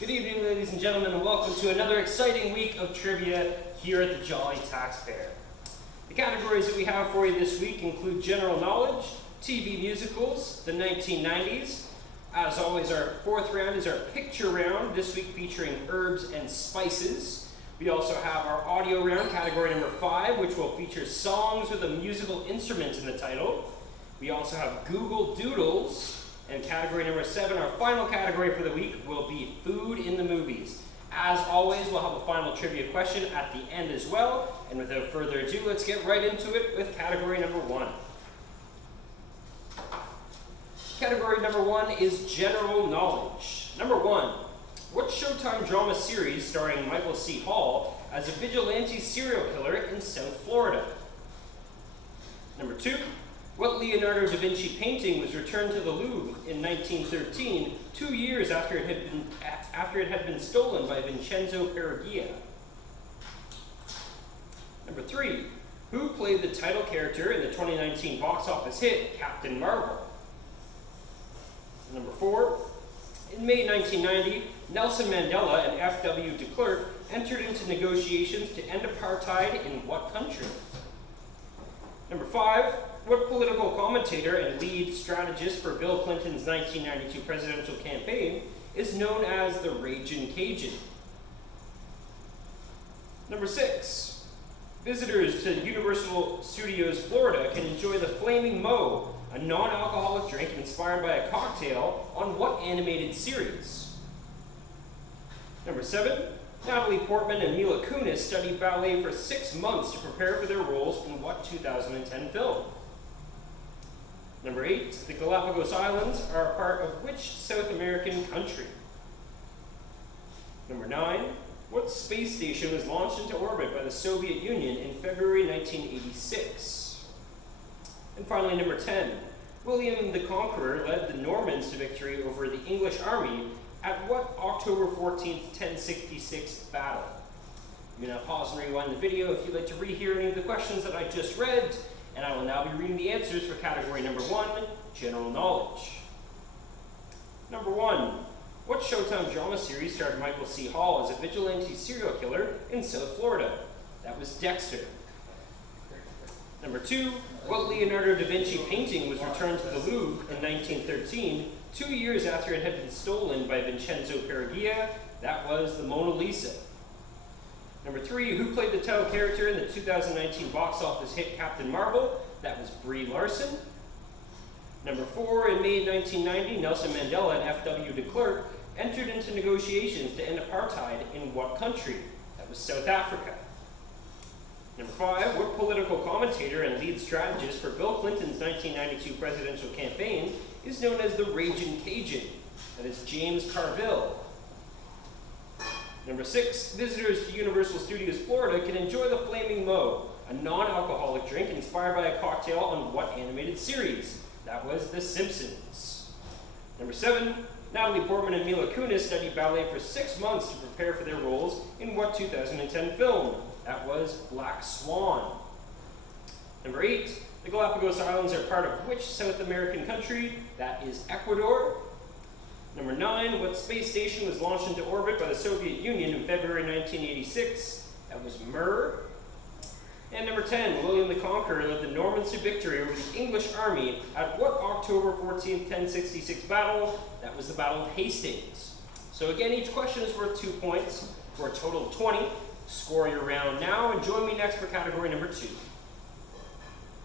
Good evening, ladies and gentlemen, and welcome to another exciting week of trivia here at the Jolly Taxpayer. The categories that we have for you this week include general knowledge, TV musicals, the 1990s. As always, our fourth round is our picture round, this week featuring herbs and spices. We also have our audio round, category number 5, which will feature songs with a musical instrument in the title. We also have Google Doodles. And category number 7, our final category for the week, will be food in the movies. As always, we'll have a final trivia question at the end as well. And without further ado, let's get right into it with category number 1. Category number 1 is general knowledge. Number 1, what Showtime drama series starring Michael C. Hall as a vigilante serial killer in South Florida? Number 2, what Leonardo da Vinci painting was returned to the Louvre in 1913, 2 years after it had been stolen by Vincenzo Peruggia? Number 3, who played the title character in the 2019 box office hit Captain Marvel? Number 4, in May 1990, Nelson Mandela and F.W. de Klerk entered into negotiations to end apartheid in what country? Number 5, what political commentator and lead strategist for Bill Clinton's 1992 presidential campaign is known as the Ragin' Cajun? Number 6, visitors to Universal Studios Florida can enjoy the Flaming Moe, a non-alcoholic drink inspired by a cocktail, on what animated series? Number 7, Natalie Portman and Mila Kunis studied ballet for 6 months to prepare for their roles in what 2010 film? Number 8, the Galapagos Islands are a part of which South American country? Number 9, what space station was launched into orbit by the Soviet Union in February 1986? And finally, number 10, William the Conqueror led the Normans to victory over the English army at what October 14th, 1066 battle? You may now pause and rewind the video if you'd like to rehear any of the questions that I just read, and I will now be reading the answers for category number 1, general knowledge. Number 1, what Showtime drama series starred Michael C. Hall as a vigilante serial killer in South Florida? That was Dexter. Number 2, what Leonardo da Vinci painting was returned to the Louvre in 1913, 2 years after it had been stolen by Vincenzo Peruggia? That was the Mona Lisa. Number 3, who played the title character in the 2019 box office hit Captain Marvel? That was Brie Larson. Number 4, in May 1990, Nelson Mandela and F.W. de Klerk entered into negotiations to end apartheid in what country? That was South Africa. Number 5, what political commentator and lead strategist for Bill Clinton's 1992 presidential campaign is known as the Ragin' Cajun? That is James Carville. Number 6, visitors to Universal Studios Florida can enjoy the Flaming Moe, a non-alcoholic drink inspired by a cocktail on what animated series? That was The Simpsons. Number 7, Natalie Portman and Mila Kunis studied ballet for 6 months to prepare for their roles in what 2010 film? That was Black Swan. Number 8, the Galapagos Islands are part of which South American country? That is Ecuador. Number 9, what space station was launched into orbit by the Soviet Union in February 1986? That was Mir. And number 10, William the Conqueror led the Normans to victory over the English army at what October 14th, 1066 battle? That was the Battle of Hastings. So again, each question is worth 2 points for a total of 20. Score your round now and join me next for category number 2.